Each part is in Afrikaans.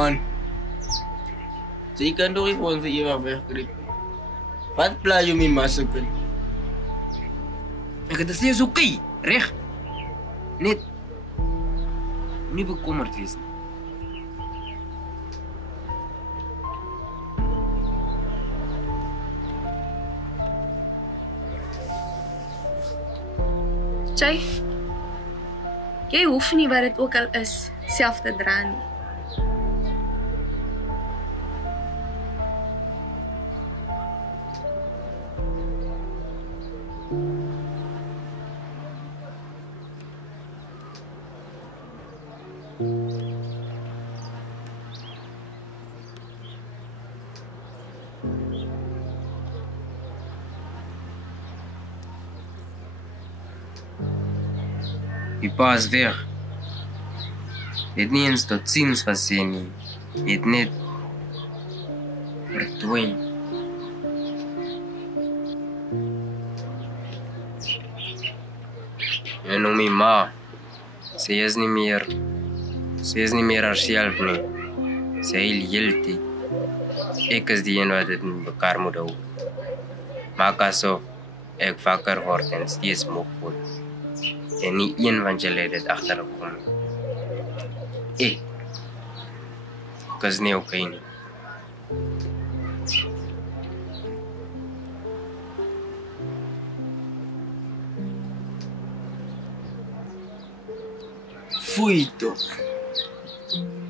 Man, jy kan toch niet gewoon vir ewig wegkryp. Wat pla jy my massakin? Ek het steeds oké, reg? Net nie bekommerd wees nie. Jy hoef nie wat dit ook al is self te dra nie. Die pa is weg. Het nie eens tot ziens gesê nie. Het net verdwyn. En my ma, sy is nie meer haarself nie. Sy heel heeltyd. Ek is die een wat dit in mekaar moet hou. Maak asof ek wakker word en steeds moeg voel. En nie een van julle het dit agtergekom nie. Ek is nie oké nie. Foei toch.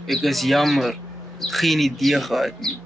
Ek is jammer, geen idee gehad nie.